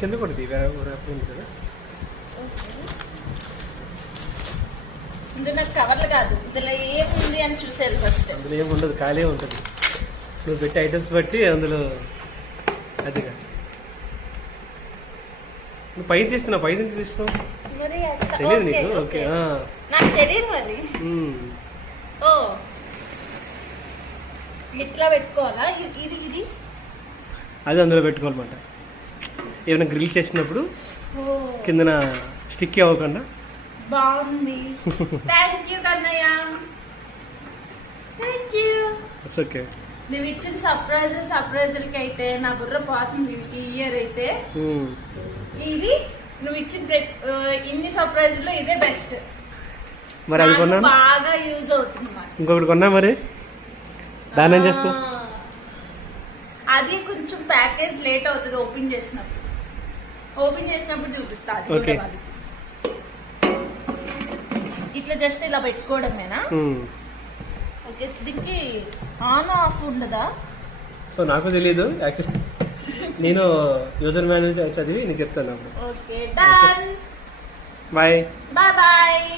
కింద పడుతుంది ఉంది కదా. ఇందులో నాకు కవర్లు కాదు, ఇందులో ఏముంది అని చూసేది ఫస్ట్. అందులో ఏమి ఉండదు, ఖాళీ ఉంటుంది. నువ్వు పెట్టే ఐటమ్స్ బట్టి అందులో అదిగా. నువ్వు పైన తీస్తున్నావు, పైన ఎందుకు తీస్తున్నావు మరి తెలియదు నీకు? ఓకే, నాకు తెలియదు మరి. ఓ ఇట్లా పెట్టుకోవాలా? ఇది ఇది అది అందులో పెట్టుకోవాలన్నమాట. ఏమైనా గ్రిల్ చేసినప్పుడు కిందన స్టిక్ అవ్వకుండా. బాగుంది. Thank you Kannayya, thank you. Okay, నువ్వు ఇచ్చిన సర్ప్రైజులకి అయితే నా బుర్ర పోతుంది ఈ ఇయర్ అయితే. ఇది నువ్వు ఇచ్చిన ఇన్ని సర్ప్రైజుల్లో ఇదే బెస్ట్. మరి అది కొన్నా బాగా యూజ్ అవుతుంది. ఇంకొకటి కొన్నా మరి దాని ఏం చేస్తావు? అది కొంచెం ప్యాకేజ్ లేట్ అవుతుంది ఓపెన్ చేసినప్పుడు చూపిస్తా. ఓకే, ఇట్లా జస్ట్ ఇలా పెట్టుకోవడమేనా? ఓకే, దీనికి ఆన్ ఆఫ్ ఉండదా? సో నాకు తెలియదు యాక్చువల్లీ, నేను యూజర్ మాన్యువల్ చదివి నీకు చెప్తాను. Okay, done. Bye bye bye.